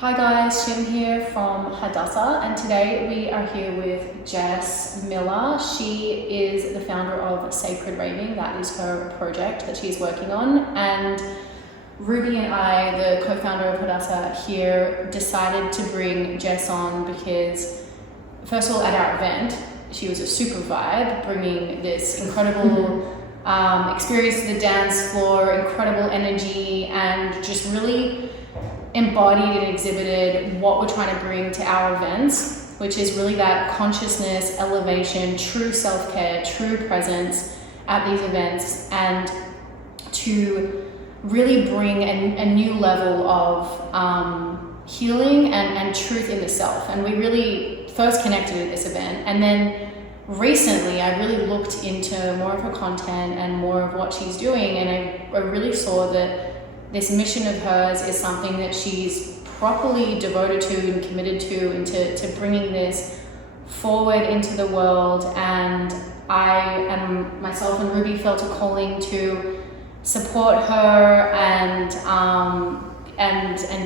Hi guys, Shim here from Hadassah, and today we are here with Jess Miller. She is the founder of Sacred Raving. That is her project that she's working on. And Ruby and I, the co-founder of Hadassah here, decided to bring Jess on because, first of all, at our event, she was a super vibe, bringing this incredible experience to the dance floor, incredible energy, and just really embodied and exhibited what we're trying to bring to our events, which is really that consciousness, elevation, true self-care, true presence at these events, and to really bring a new level of healing and truth in the self. And we really first connected at this event, and then recently I really looked into more of her content and more of what she's doing, and I really saw that this mission of hers is something that she's properly devoted to and committed to, into bringing this forward into the world. And I and myself and Ruby felt a calling to support her and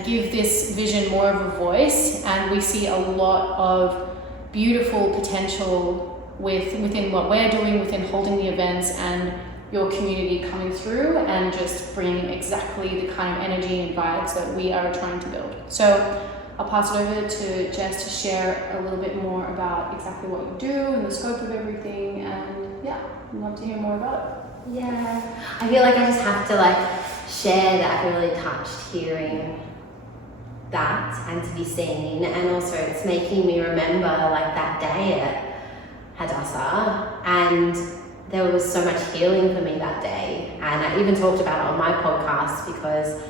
give this vision more of a voice. And we see a lot of beautiful potential within what we're doing, within holding the events, and your community coming through and just bringing exactly the kind of energy and vibes that we are trying to build. So I'll pass it over to Jess to share a little bit more about exactly what you do and the scope of everything, and yeah, I'd love to hear more about it. Yeah, I feel like I just have to share that I really touched hearing that and to be seen, and also it's making me remember that day at Hadassah, and there was so much healing for me that day. And I even talked about it on my podcast because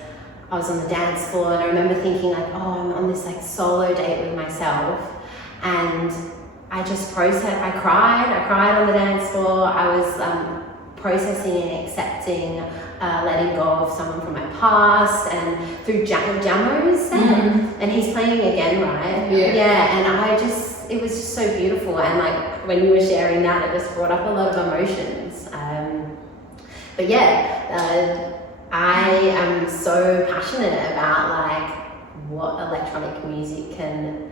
I was on the dance floor, and I remember thinking I'm on this solo date with myself, and I just I cried on the dance floor. I was processing and accepting, letting go of someone from my past, and through Jamo's and he's playing again, right? Yeah, and it was just so beautiful, and when you were sharing that, it just brought up a lot of emotions. But yeah, I am so passionate about what electronic music can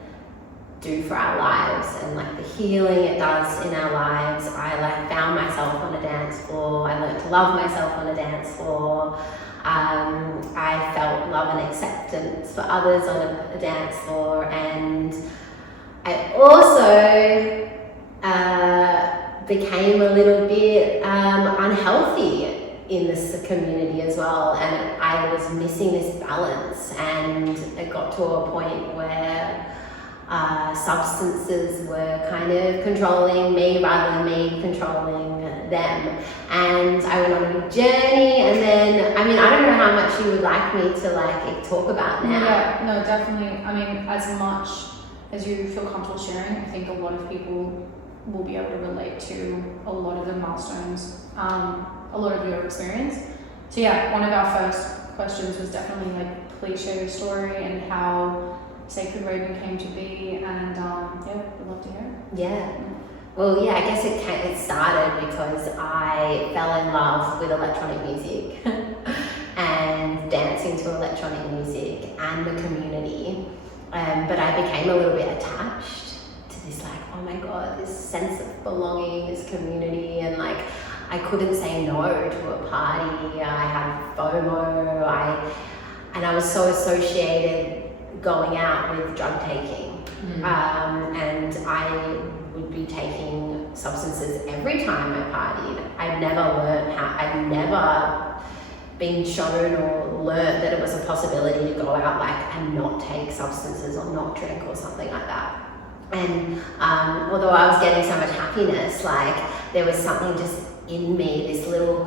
do for our lives, and the healing it does in our lives. I found myself on a dance floor. I learned to love myself on a dance floor. I felt love and acceptance for others on a dance floor, and I also became a little bit unhealthy in this community as well, and I was missing this balance, and it got to a point where substances were kind of controlling me rather than me controlling them. And I went on a big journey, and then I don't know how much you would like me to talk about now. Yeah, no, definitely. As much as you feel comfortable sharing, I think a lot of people will be able to relate to a lot of the milestones, a lot of your experience. So yeah, one of our first questions was definitely please share your story and how Sacred Raving came to be, and yeah, we'd love to hear it. Yeah. Well, yeah, I guess it started because I fell in love with electronic music and dancing to electronic music and the community. But I became a little bit attached to this, oh my God, this sense of belonging, this community, and I couldn't say no to a party. I had FOMO, and I was so associated going out with drug taking. And I would be taking substances every time I partied. I'd never been shown or learned that it was a possibility to go out and not take substances or not drink or something like that. And although I was getting so much happiness, there was something just in me, this little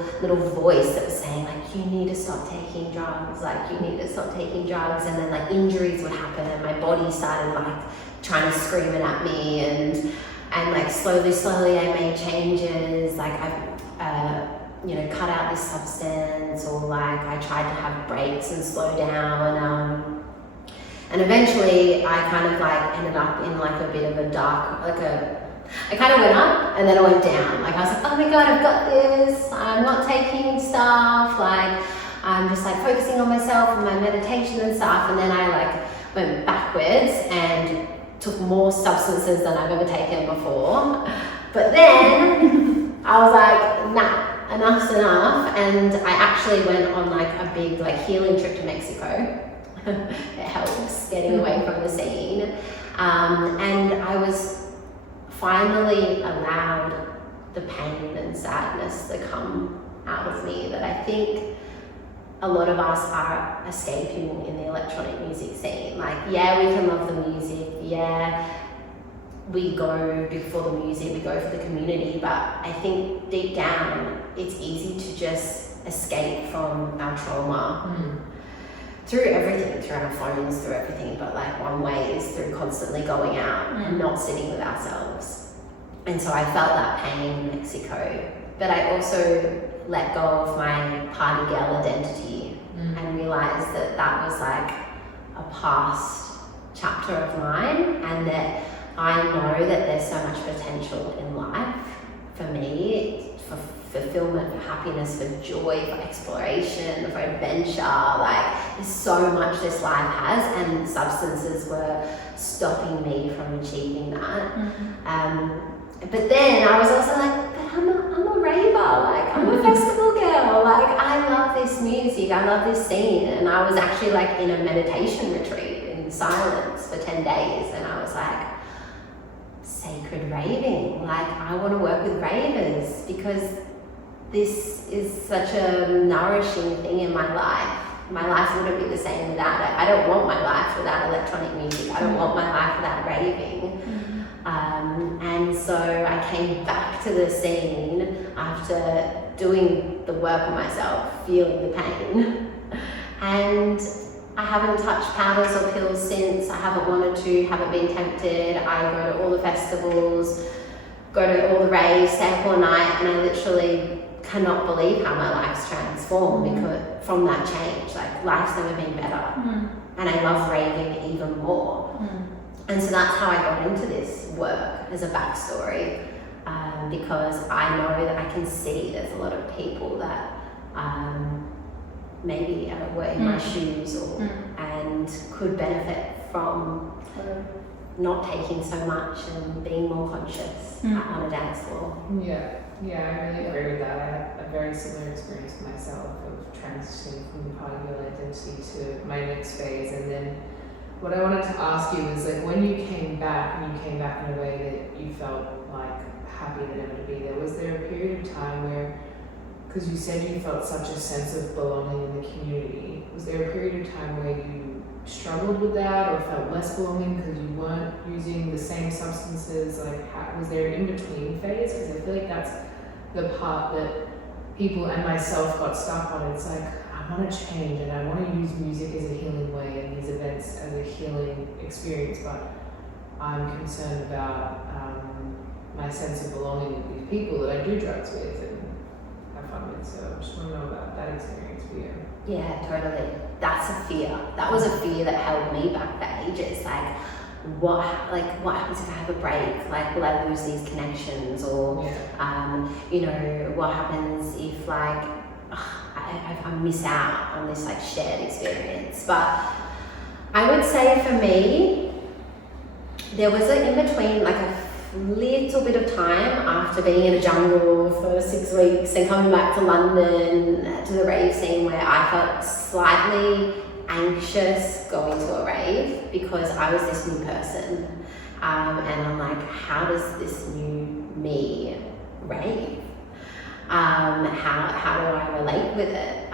voice that was saying you need to stop taking drugs, you need to stop taking drugs. And then injuries would happen, and my body started trying to scream it at me, and slowly I made changes. I cut out this substance, or I tried to have breaks and slow down, and eventually I kind of ended up in a bit of a dark, I kind of went up and then I went down. I was oh my God, I've got this, I'm not taking stuff, I'm just focusing on myself and my meditation and stuff, and then I went backwards and took more substances than I've ever taken before. But then I was like, nah, enough's enough. And I actually went on like a big like healing trip to Mexico. It helps getting away from the scene. And I was finally allowed the pain and sadness to come out of me that I think a lot of us are escaping in the electronic music scene. Like, yeah, we can love the music, yeah, we go before the music, we go for the community, but I think deep down it's easy to just escape from our trauma through everything, through our phones, through everything, but like one way is through constantly going out and not sitting with ourselves. And so I felt that pain in Mexico, but I also let go of my party girl identity and realized that that was like a past chapter of mine, and that I know that there's so much potential in life for me, for fulfillment, for happiness, for joy, for exploration, for adventure. Like, there's so much this life has, and substances were stopping me from achieving that. But then I was also like, but I'm a raver, like I'm a festival girl, like I love this music, I love this scene. And I was actually like in a meditation retreat in silence for 10 days, and I was like, sacred raving, like I want to work with ravers because this is such a nourishing thing in my life. My life wouldn't be the same without it. I don't want my life without electronic music. I don't want my life without raving. And so I came back to the scene after doing the work on myself, feeling the pain. And I haven't touched powders or pills since. I haven't wanted to, haven't been tempted. I go to all the festivals, go to all the raves, stay up all night, and I literally cannot believe how my life's transformed because from that change. Like, life's never been better. And I love raving even more. And so that's how I got into this work as a backstory, because I know that I can see there's a lot of people that maybe were in my shoes and could benefit from not taking so much and being more conscious on a dance floor. Yeah, I really agree with that. I had a very similar experience myself of transitioning from the party girl identity to my next phase. And then what I wanted to ask you is, like, when you came back in a way that you felt like happy than ever to be there, was there a period of time where, because you said you felt such a sense of belonging in the community, was there a period of time where you struggled with that or felt less belonging because you weren't using the same substances? Like, was there an in-between phase? Because I feel like that's the part that people and myself got stuck on. It's like, I want to change and I want to use music as a healing way and these events as a healing experience, but I'm concerned about my sense of belonging with these people that I do drugs with and have fun with. So I just want to know about that experience for you. Yeah, totally. That's a fear. That was a fear that held me back for ages. Like, what happens if I have a break? Like, will I lose these connections? Or, what happens if like I miss out on this like shared experience? But I would say for me, there was an in between, like a little bit of time after being in a jungle for 6 weeks and coming back to London to the rave scene, where I felt slightly anxious going to a rave because I was this new person, and I'm like, how does this new me rave? How do I relate with it?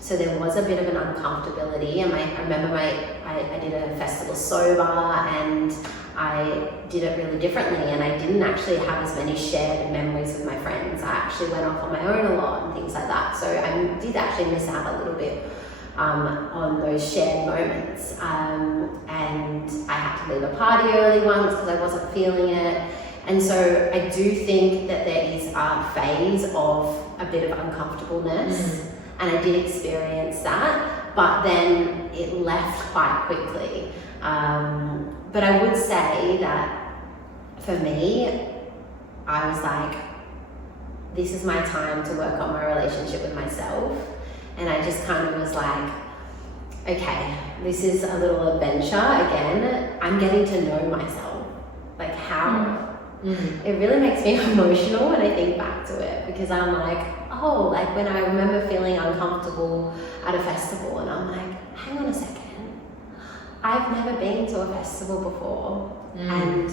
So there was a bit of an uncomfortability, and I remember I did a festival sober, and I did it really differently, and I didn't actually have as many shared memories with my friends. I actually went off on my own a lot and things like that. So I did actually miss out a little bit on those shared moments. And I had to leave a party early once because I wasn't feeling it. And so I do think that there is a phase of a bit of uncomfortableness, and I did experience that, but then it left quite quickly. But I would say that for me, I was like, this is my time to work on my relationship with myself. And I just kind of was like, okay, this is a little adventure again. I'm getting to know myself. Like how it really makes me emotional when I think back to it, because I'm like, oh, like when I remember feeling uncomfortable at a festival and I'm like, hang on a second, I've never been to a festival before and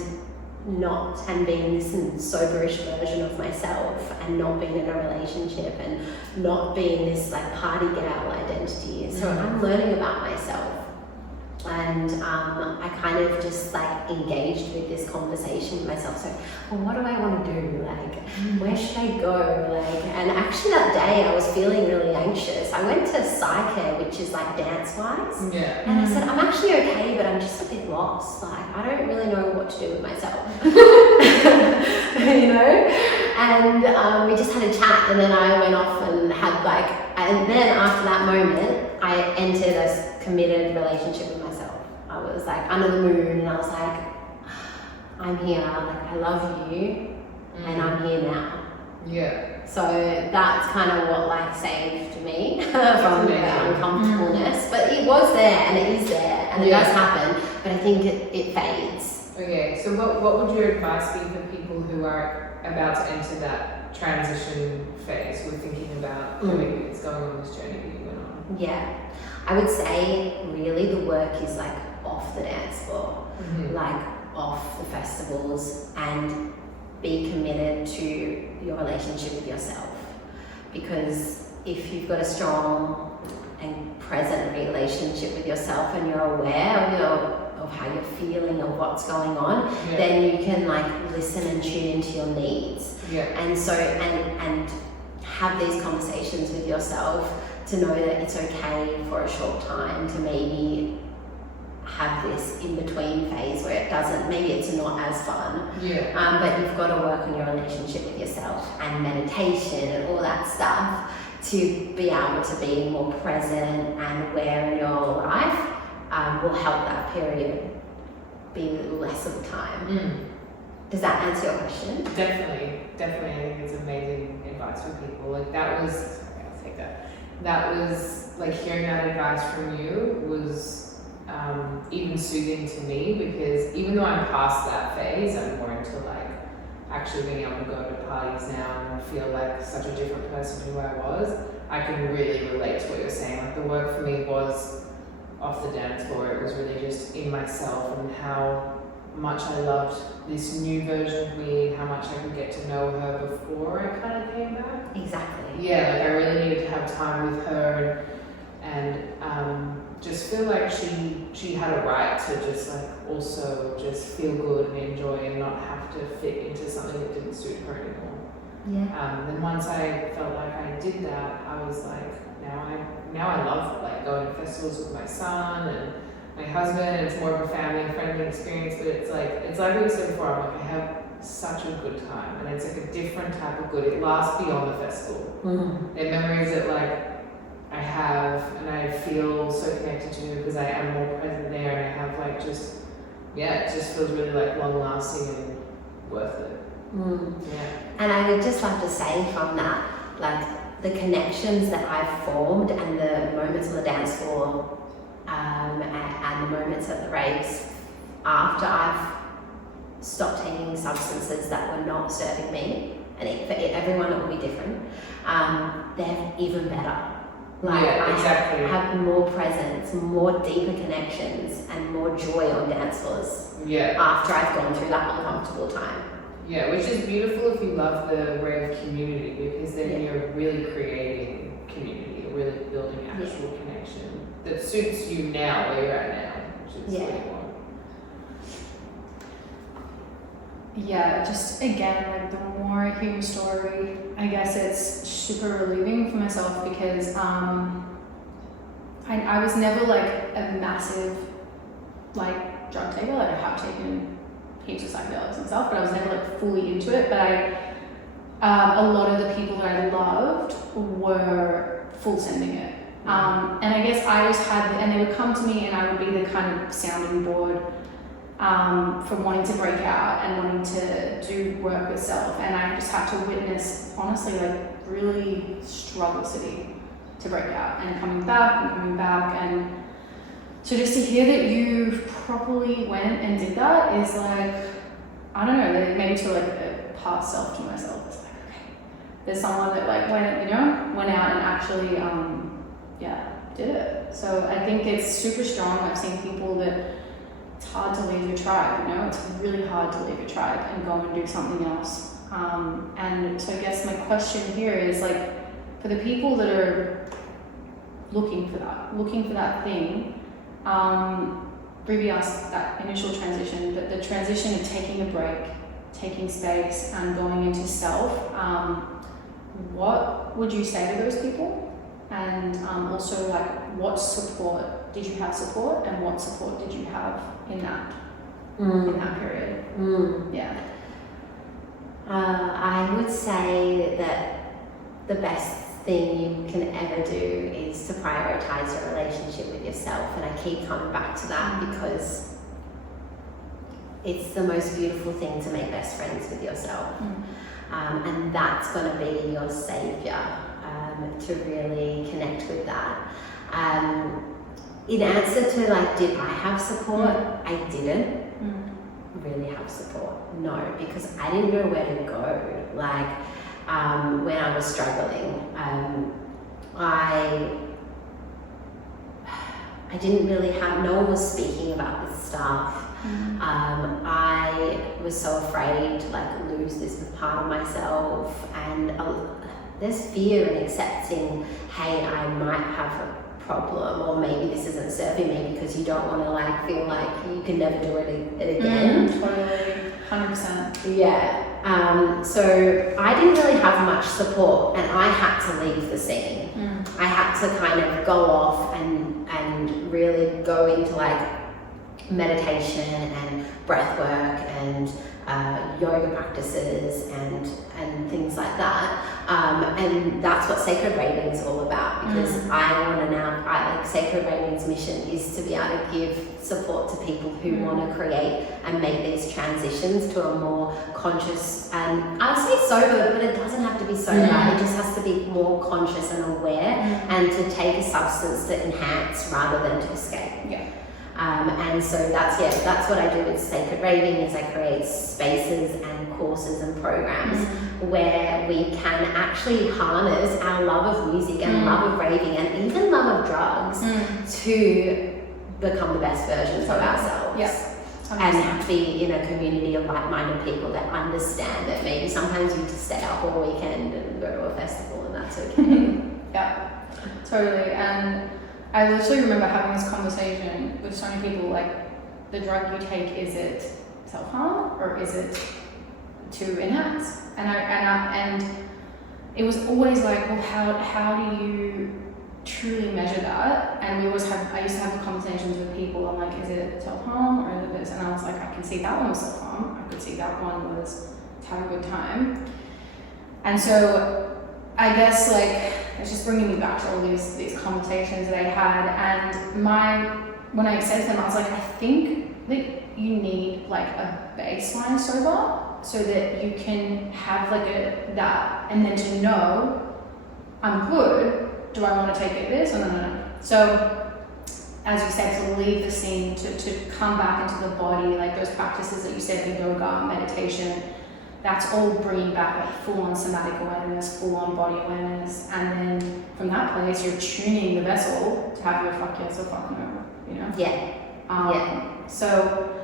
being this soberish version of myself and not being in a relationship and not being this like party gal identity. So I'm learning about myself. And I kind of just like engaged with this conversation with myself. So, well, what do I want to do? Like, where should I go? Like, and actually that day I was feeling really anxious. I went to Psyche, which is like dance wise. Yeah. And I said, I'm actually okay, but I'm just a bit lost. Like, I don't really know what to do with myself. You know? And we just had a chat, and then I went off and had like, and then after that moment, I entered a committed relationship with myself. I was like under the moon, and I was like, I'm here, like I love you, and I'm here now. Yeah. So that's kind of what like saved me from the uncomfortableness. But it was there, and it is there, and it does happen, but I think it fades. Okay, so what would your advice be for people who are about to enter that transition phase, who are thinking about going on this journey that you went on? Yeah, I would say really the work is like off the dance floor, like off the festivals, and be committed to your relationship with yourself. Because if you've got a strong and present relationship with yourself and you're aware of how you're feeling, of what's going on, then you can like listen and tune into your needs. And so and have these conversations with yourself to know that it's okay for a short time to maybe have this in-between phase where it doesn't, maybe it's not as fun. But you've got to work on your relationship with yourself and meditation and all that stuff to be able to be more present and aware in your life will help that period be less of a time. Does that answer your question? Definitely. I think it's amazing advice for people. Like that was, I'll take that. That was like hearing that advice from you was even soothing to me, because even though I'm past that phase, I'm more into like actually being able to go to parties now and feel like such a different person who I was. I can really relate to what you're saying. Like the work for me was off the dance floor. It was really just in myself and how much I loved this new version of me, how much I could get to know her before I kind of came back. Exactly. Yeah, like I really needed to have time with her and just feel like she had a right to just like also just feel good and enjoy and not have to fit into something that didn't suit her anymore. Then once I felt like I did that, I was like, now I love like going to festivals with my son and my husband. It's more of a family friendly experience, but it's like we said before, I'm like, I have such a good time, and it's like a different type of good. It lasts beyond the festival. They're memories that like I have, and I feel so connected to because I am more present there, and I have like just, it just feels really like long lasting and worth it. And I would just love to say from that, like the connections that I've formed and the moments on the dance floor and the moments at the raves after I've stopped taking substances that were not serving me, and for everyone it will be different, they're even better. Like exactly. I have more presence, more deeper connections, and more joy on dance floors. After I've gone through that uncomfortable time. Which is beautiful if you love the rave community, because then you're really creating community, you're really building actual connection that suits you now, where you're at now, which is what you want. Just again, like the more I hear your story, I guess it's super relieving for myself, because I was never like a massive like drug taker. Like I have taken heaps of psychedelics and stuff, but I was never like fully into it. But a lot of the people that I loved were full sending it. And I guess I just had, and they would come to me and I would be the kind of sounding board for wanting to break out and wanting to do work with self. And I just had to witness, honestly, like really struggle city to break out and coming back. And So just to hear that you properly went and did that is like, I don't know, like maybe to like a past self to myself. It's like, okay, there's someone that like went out and actually, did it. So I think it's super strong. I've seen people that it's hard to leave your tribe, you know, it's really hard to leave your tribe and go and do something else. And so I guess my question here is like, for the people that are looking for that thing, Ruby asked that initial transition, but the transition of taking a break, taking space and going into self, what would you say to those people? And also like, what support, did you have support, and what support did you have in that period? Yeah. I would say that the best thing you can ever do is to prioritize your relationship with yourself, and I keep coming back to that because it's the most beautiful thing to make best friends with yourself. And that's going to be your savior to really connect with that. In answer to like, did I have support? I didn't really have support. No, because I didn't know where to go. Like when I was struggling, I didn't really have, no one was speaking about this stuff. I was so afraid to like lose this part of myself, and there's fear in accepting, hey, I might have a problem, or maybe this isn't serving me, because you don't want to like feel like you can never do it again. Totally, 100%. Yeah. So I didn't really have much support, and I had to leave the scene. I had to kind of go off and really go into like meditation and breath work and yoga practices and things like that. And that's what Sacred Raving is all about, because Sacred Raving's mission is to be able to give support to people who want to create and make these transitions to a more conscious, and I would say sober, but it doesn't have to be sober. It just has to be more conscious and aware, and to take a substance to enhance rather than to escape. Yeah. And so that's what I do with Sacred Raving, is I create spaces and courses and programs where we can actually harness our love of music and love of raving and even love of drugs to become the best versions of ourselves. Yeah. And be in a community of like-minded people that understand that maybe sometimes you just stay up all weekend and go to a festival, and that's okay. Yeah, totally. And I literally remember having this conversation with so many people, like, the drug you take, is it self-harm or is it to enhance? And it was always like, well, how do you truly measure that? And I used to have conversations with people, I'm like, is it self-harm or is it this? And I was like, I can see that one was self-harm, I could see that one was to have a good time. And so I guess like, it's just bringing me back to all these conversations that I had, and when I said to them, I was like, I think that you need like a baseline sober so that you can have like that, and then to know, I'm good, do I want to take it this or no. So as you said, to leave the scene, to come back into the body, like those practices that you said, the yoga, meditation, that's all bringing back like full-on somatic awareness, full-on body awareness, and then from that place you're tuning the vessel to have your fuck yes or fuck no, you know? So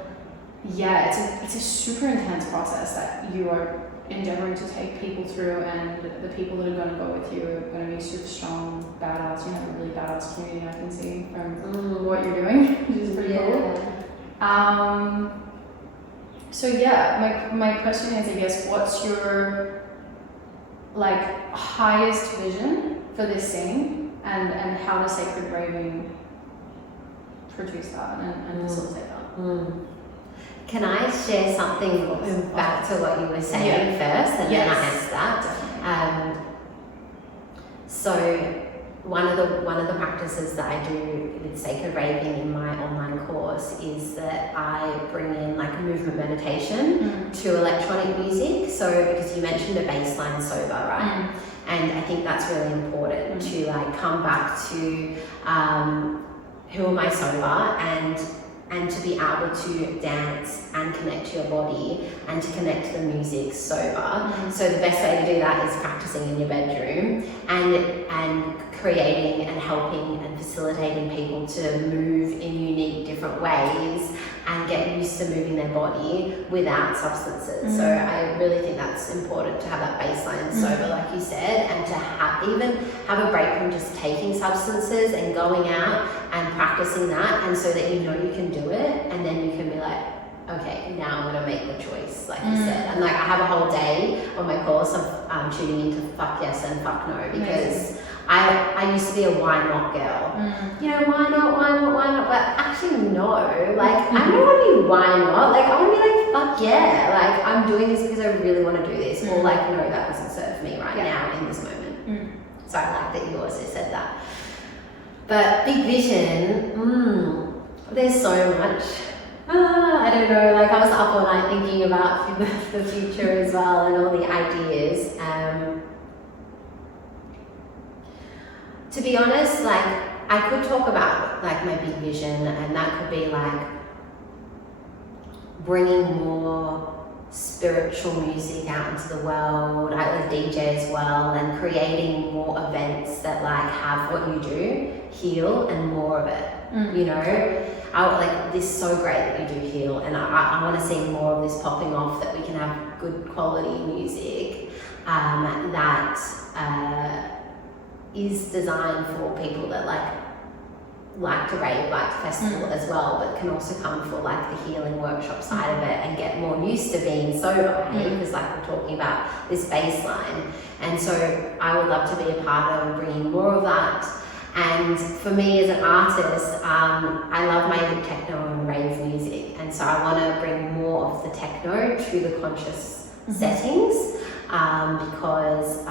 yeah, it's a super intense process that you are endeavoring to take people through, and the people that are going to go with you are going to be super strong, badass. You have a really badass community, I can see from what you're doing, which is pretty cool. So yeah, my question is, I guess, what's your like highest vision for this scene, and how does Sacred Raving produce that and facilitate that? Can I share something back to what you were saying first, and then I answer that? So one of the practices that I do with Sacred Raving in my online course is that I bring in like movement meditation to electronic music. So because you mentioned a baseline sober, right? And I think that's really important to like come back to who am I sober, and to be able to dance and connect to your body and to connect to the music sober. So the best way to do that is practicing in your bedroom and creating and helping and facilitating people to move in unique different ways and get used to moving their body without substances. So I really think that's important to have that baseline sober, like you said, and to even have a break from just taking substances and going out and practicing that, and so that you know you can do it, and then you can be like, okay, now I'm gonna make the choice, like you said. And like I have a whole day on my course of tuning into fuck yes and fuck no, because I used to be a why not girl. You know, why not? But actually no, like I don't want to be why not. Like I want to be like, fuck yeah, like I'm doing this because I really want to do this, or like no, that doesn't serve me right now in this moment. So I like that you also said that. But big vision, there's so much. I don't know, like I was up all night thinking about the future as well and all the ideas. To be honest, like I could talk about like my big vision, and that could be like bringing more spiritual music out into the world. I was DJ as well, and creating more events that like have what you do, heal, and more of it. You know, like this is so great that you do heal, and I want to see more of this popping off, that we can have good quality music that is designed for people that like to rave, like to festival as well, but can also come for like the healing workshop side of it and get more used to being sober, because like we're talking about this baseline. And so I would love to be a part of bringing more of that. And for me as an artist, I love my techno and rave music, and so I want to bring more of the techno to the conscious settings, because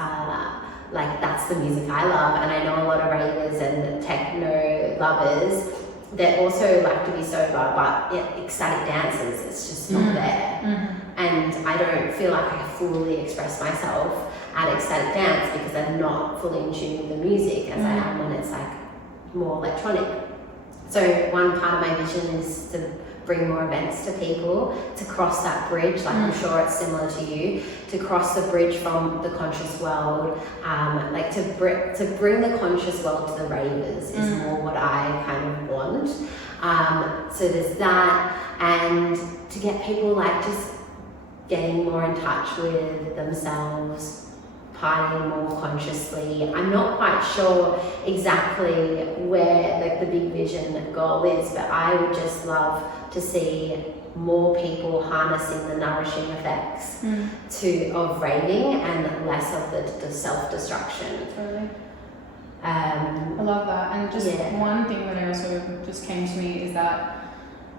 like that's the music I love, and I know a lot of ravers and techno lovers that also like to be sober, but ecstatic dancers, it's just not there. And I don't feel like I fully express myself at ecstatic dance because I'm not fully in tune with the music as I am when it's like more electronic. So one part of my vision is to bring more events to people, to cross that bridge, like I'm sure it's similar to you, to cross the bridge from the conscious world, like to bring the conscious world to the ravers is more what I kind of want. So there's that, and to get people like just getting more in touch with themselves, partying more consciously. I'm not quite sure exactly where like the big vision goal is, but I would just love to see more people harnessing the nourishing effects of raving and less of the self-destruction. Totally. I love that. And just one thing that also just came to me is that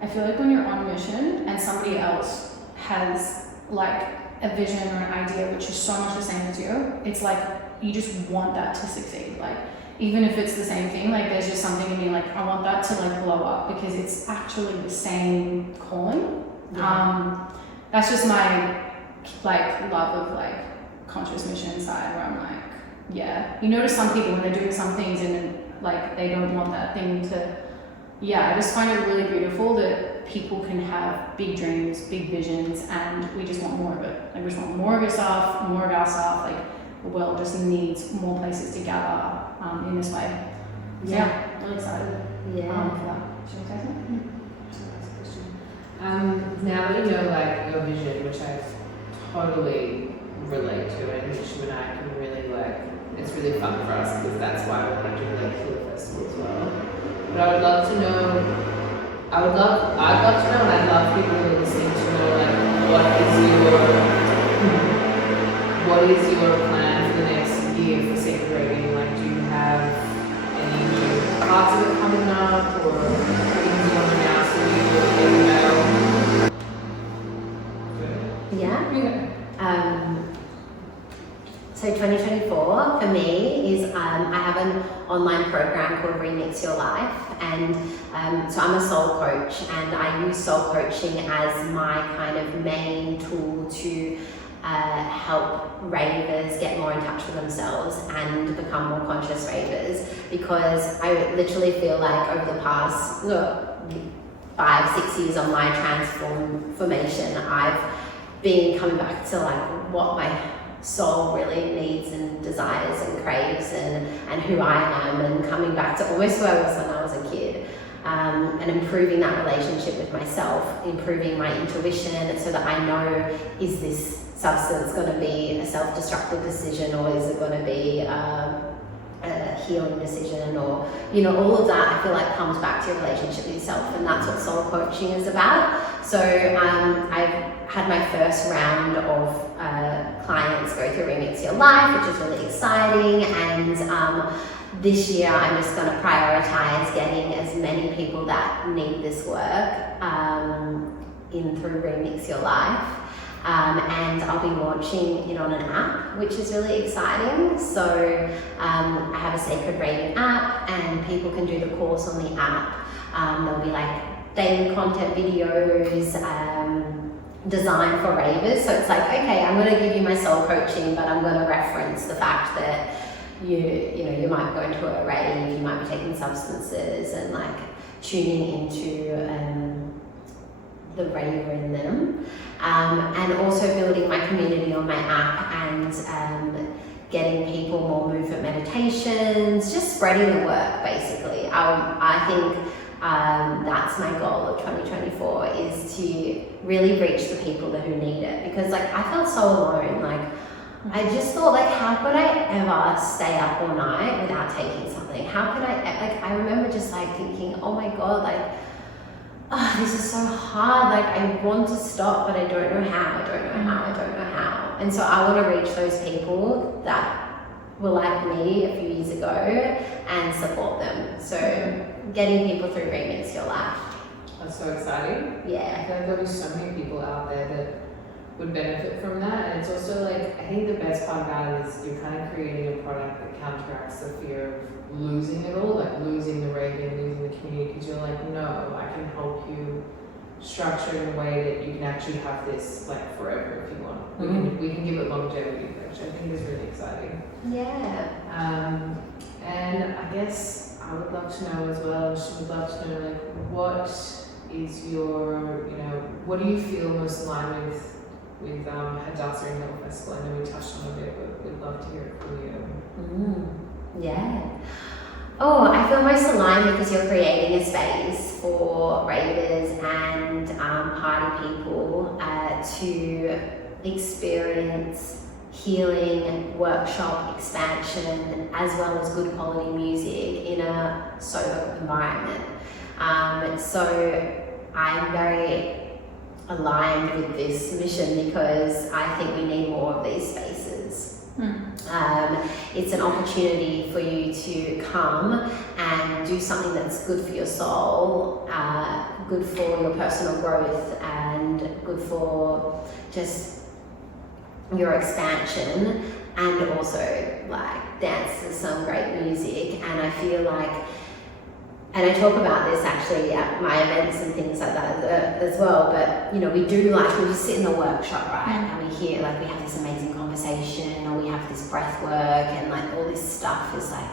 I feel like when you're on a mission and somebody else has like a vision or an idea which is so much the same as you, it's like you just want that to succeed. Like even if it's the same thing, like there's just something in me like I want that to like blow up because it's actually the same calling. That's just my like love of like conscious mission side, where I'm like, you notice some people when they're doing some things and like they don't want that thing to, I just find it really beautiful that people can have big dreams, big visions, and we just want more of it. Like we just want more of your stuff, more of our stuff. Like the world just needs more places to gather in this way. So, really excited for that. Should we say something? Now that you know like your vision, which I totally relate to, and Shimona and I can really like, it's really fun for us because that's why we want to do like Heal Festival as well. But I would love to know, I'd love to know, and I'd love people who are listening to know like what is your plan for the next year for Sacred Raving? Like, do you have any new parts of it coming up, or things you want to announce that you will let me know? So 2024 for me is I have an online program called Remix Your Life, and so I'm a soul coach, and I use soul coaching as my kind of main tool to help ravers get more in touch with themselves and become more conscious ravers, because I literally feel like over the past 5-6 years of my transformation, I've been coming back to like what my soul really needs and desires and craves, and who I am, and coming back to almost who I was when I was a kid, and improving that relationship with myself, improving my intuition so that I know, is this substance going to be a self-destructive decision, or is it going to be a healing decision, or all of that I feel like comes back to your relationship with yourself, and that's what soul coaching is about. So I've had my first round of clients go through Remix Your Life, which is really exciting, and this year I'm just going to prioritize getting as many people that need this work in through Remix Your Life. And I'll be launching it on an app, which is really exciting. So I have a Sacred Raving app, and people can do the course on the app. There'll be like daily content videos designed for ravers. So it's like, okay, I'm going to give you my soul coaching, but I'm going to reference the fact that you might go into a rave, you might be taking substances, and like tuning into the raver in them, and also building my community on my app, and getting people more movement meditations, just spreading the work basically. I think that's my goal of 2024, is to really reach the people who need it, because like I felt so alone. Like I just thought, like, how could I ever stay up all night without taking something? How could I remember just like thinking, oh my god, like, oh, this is so hard, like I want to stop, but I don't know how, I don't know how. And so I want to reach those people that were like me a few years ago and support them. So getting people through Remix Your Life. That's so exciting. I Yeah. feel like there'll be so many people out there that would benefit from that, and it's also like, I think the best part about it is you're kind of creating a product that counteracts the fear of losing it all, like losing the raving, losing the community, because you're like, no, I can help you structure it in a way that you can actually have this like forever if you want. We can give it longevity, which I think is really exciting. Yeah. And I guess I would love to know as well, and she would love to know, like, what is your, what do you feel most aligned with Hadassah and Hill Festival? I know we touched on it a bit, but we'd love to hear it from you. Yeah. Oh, I feel most aligned because you're creating a space for ravers and party people to experience healing, workshop, expansion, as well as good quality music in a sober environment. So I'm very aligned with this mission because I think we need more of these spaces. It's an opportunity for you to come and do something that's good for your soul, good for your personal growth, and good for just your expansion, and also like dance to some great music. And I feel like, and I talk about this actually at my events and things like that as well, but we just sit in the workshop, right? And we hear, like, we have this amazing conversation, or we have this breath work, and like all this stuff is like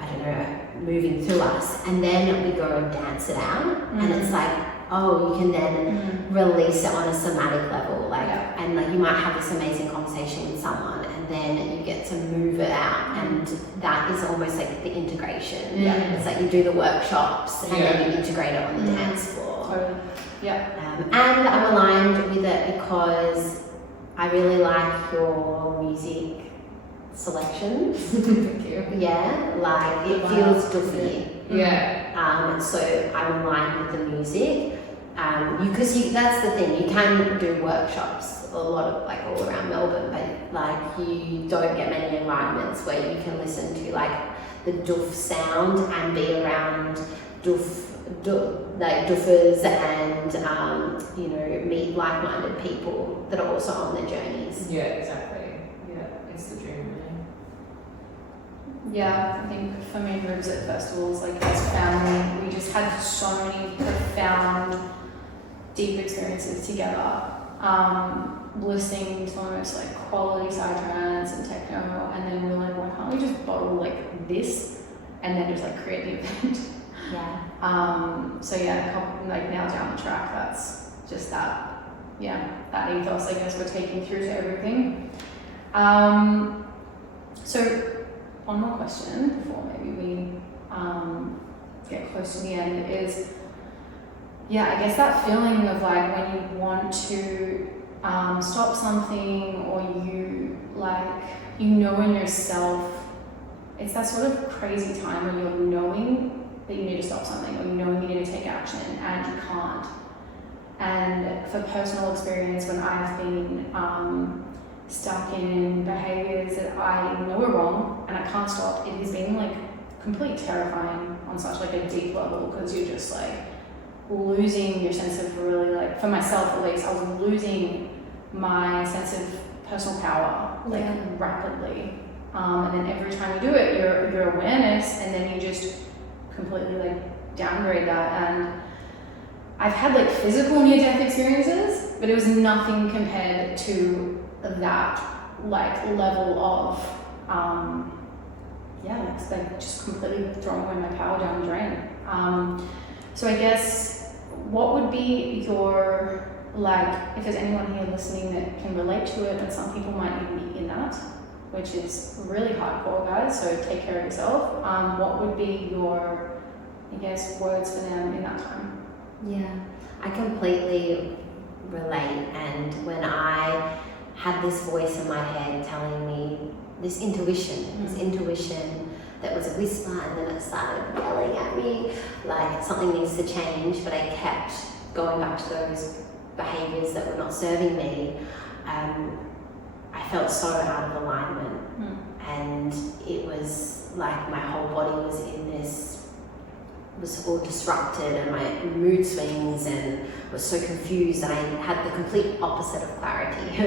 I don't know, moving through us, and then we go and dance it out, and it's like, oh, you can then release it on a somatic level, like, and like you might have this amazing conversation with someone, and then you get to move it out, and that is almost like the integration. It's like you do the workshops, and then you integrate it on the dance floor. Totally. And I'm aligned with it because I really like your music selections. Thank you. Yeah, like it feels doofy. So I'm aligned with the music. Because that's the thing, you can do workshops a lot of, like, all around Melbourne, but like you don't get many environments where you can listen to like the doof sound and be around doofers and meet like-minded people that are also on their journeys. Yeah, exactly. Yeah, it's the dream, really. Yeah, I think for me, Ribs at festivals, like as family, we just had so many profound, deep experiences together. listening to almost like quality psytrance and techno, and then we were like, why can't we just bottle like this and then just like create the event? Yeah. So yeah, like now down the track, that's just that, that ethos I guess we're taking through to everything. So one more question before maybe we get close to the end is, I guess that feeling of like when you want to stop something, or you like, you know in yourself, it's that sort of crazy time when you're knowing that you need to stop something, or you know you need to take action and you can't. And for personal experience, when I've been stuck in behaviors that I know are wrong and I can't stop, it has been like completely terrifying on such like a deep level, because you're just like losing your sense of really, like, for myself at least, I was losing my sense of personal power like rapidly. And then every time you do it, your awareness, and then you just completely like downgrade that. And I've had like physical near-death experiences, but it was nothing compared to that like level of it's like just completely throwing away my power down the drain. So I guess what would be your, like, if there's anyone here listening that can relate to it, and some people might even be in that, which is really hardcore, guys, so take care of yourself. What would be your, I guess, words for them in that time? Yeah, I completely relate. And when I had this voice in my head telling me this intuition that was a whisper, and then it started yelling at me like something needs to change, but I kept going back to those behaviors that were not serving me. I felt so out of alignment, and it was like my whole body was all disrupted, and my mood swings, and was so confused, and I had the complete opposite of clarity.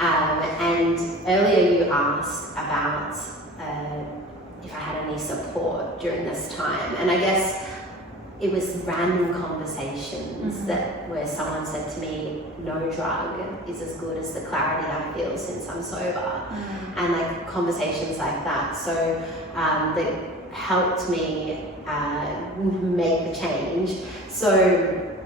And earlier you asked about if I had any support during this time, and I guess it was random conversations that where someone said to me, no drug is as good as the clarity I feel since I'm sober, and like conversations like that. So that helped me make the change. So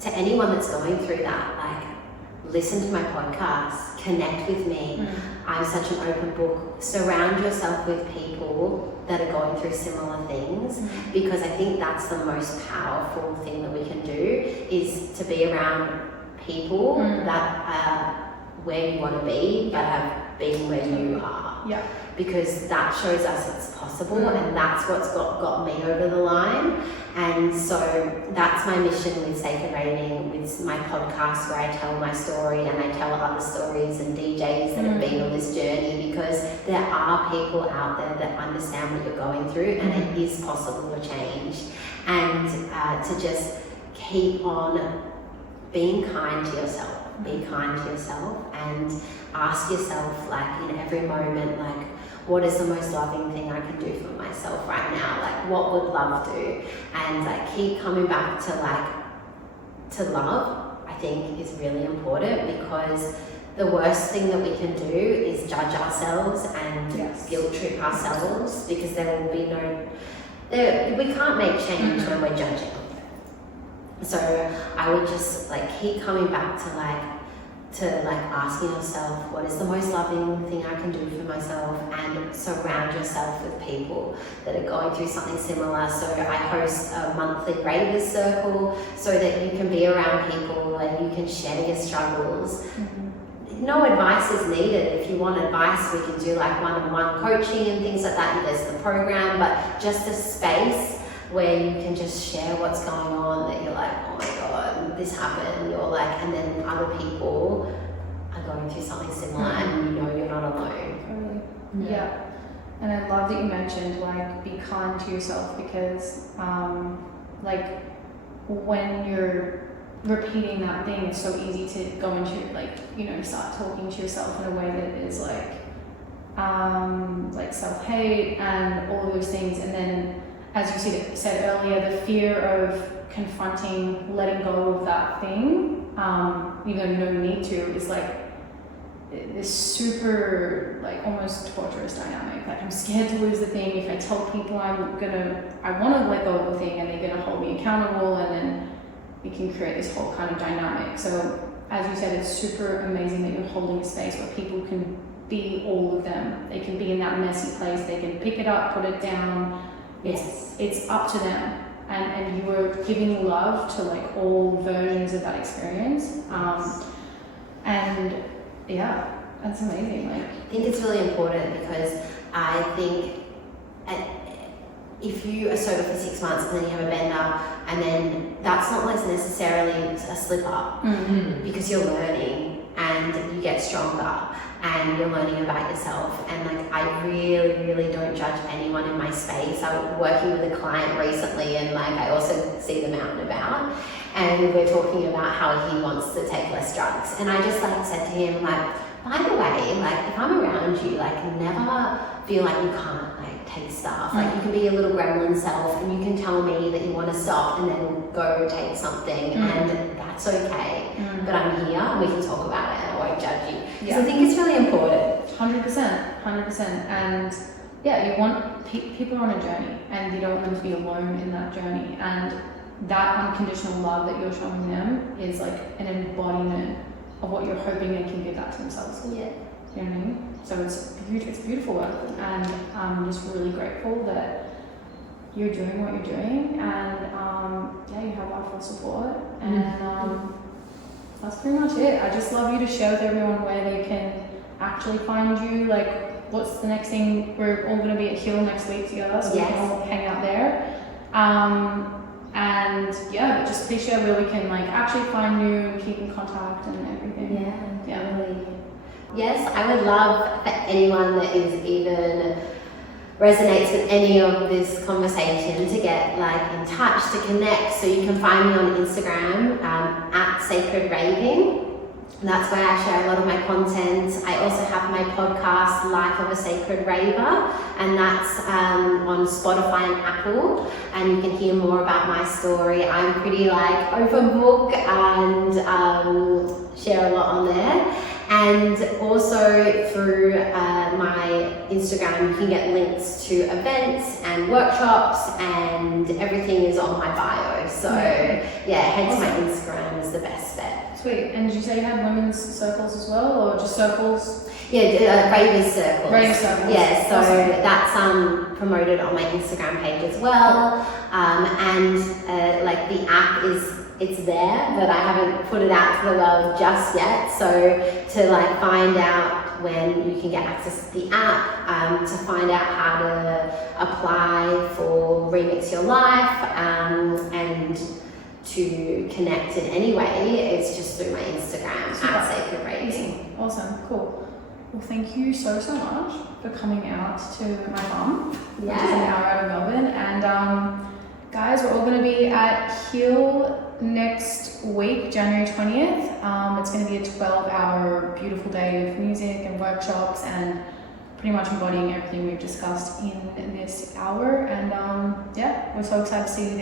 to anyone that's going through that, like, listen to my podcast, connect with me. I'm such an open book. Surround yourself with people that are going through similar things, because I think that's the most powerful thing that we can do, is to be around people that are where you want to be, but have been where you are. Yeah. Because that shows us it's possible, and that's what's got me over the line. And so that's my mission with Sacred Raving, with my podcast, where I tell my story and I tell other stories and DJs that have been on this journey, because there are people out there that understand what you're going through, and it is possible to change. And to just keep on being kind to yourself. Be kind to yourself, and ask yourself, like, in every moment, like, what is the most loving thing I can do for myself right now? Like, what would love do? And like, keep coming back to love, I think, is really important, because the worst thing that we can do is judge ourselves and guilt trip ourselves, because there will be we can't make change when we're judging. So I would just like keep coming back to asking yourself, what is the most loving thing I can do for myself, and surround yourself with people that are going through something similar. So I host a monthly Ravers circle, so that you can be around people and you can share your struggles. No advice is needed. If you want advice, we can do like one-on-one coaching and things like that, and there's the program, but just a space where you can just share what's going on, that you're like, oh my God, this happened, you're like, and then other people are going through something similar, and you know you're not alone. Totally. Yeah. And I love that you mentioned, like, be kind to yourself, because like, when you're repeating that thing, it's so easy to go into, like, you know, start talking to yourself in a way that is like self-hate and all of those things. And then, as you said earlier, the fear of confronting, letting go of that thing, even though you don't need to, is like this super like almost torturous dynamic. Like I'm scared to lose the thing. If I tell people I want to let go of the thing, and they're gonna hold me accountable, and then it can create this whole kind of dynamic. So as you said, it's super amazing that you're holding a space where people can be all of them. They can be in that messy place. They can pick it up, put it down. It's up to them. And you were giving love to like all versions of that experience. And yeah, that's amazing. Like, I think it's really important because I think if you are sober for 6 months and then you have a bender, and then that's not necessarily a slip up, because you're learning and you get stronger and you're learning about yourself. And like, I really, really don't judge anyone in my space. I was working with a client recently, and like, I also see them out and about, and we're talking about how he wants to take less drugs. And I just like said to him, like, by the way, like if I'm around you, like never feel like you can't like take stuff. Like you can be your little gremlin self, and you can tell me that you want to stop and then go take something, and that's okay. But I'm here, and we can talk about it, and I won't judge you. Because I think it's really important. 100%. And yeah, you want people are on a journey, and you don't want them to be alone in that journey. And that unconditional love that you're showing them is like an embodiment of what you're hoping they can give that to themselves. Yeah. You know what I mean? So it's beautiful work, and I'm just really grateful that you're doing what you're doing, and you have our full support, and that's pretty much it. I just love you to share with everyone where they can actually find you. Like, what's the next thing? We're all going to be at Hill next week together, so we can all hang out there. And yeah, just please share where we can like actually find you, keep in contact, and everything. Yeah, really. Yes, I would love for anyone that is even resonates with any of this conversation to get like in touch, to connect. So you can find me on Instagram at Sacred Raving. And that's where I share a lot of my content. I also have my podcast, Life of a Sacred Raver, and that's on Spotify and Apple, and you can hear more about my story. I'm pretty like open book and share a lot on there. And also through my Instagram, you can get links to events and workshops, and everything is on my bio. So yeah, head to my Instagram is the best bet. Sweet. And did you say you had women's circles as well, or just circles? Yeah, Ravers Circles. Ravers Circles. Yeah, so that's promoted on my Instagram page as well. Like the app it's there, but I haven't put it out to the world just yet. So to like find out when you can get access to the app, to find out how to apply for Remix Your Life, and to connect in any way, it's just through my Instagram at Sacred Raving. Awesome, cool. Well, thank you so much for coming out to my farm, which is an hour out of Melbourne. And guys, we're all going to be at Hill next week, January 20th. It's going to be a 12-hour beautiful day of music and workshops, and pretty much embodying everything we've discussed in this hour. And we're so excited to see you there.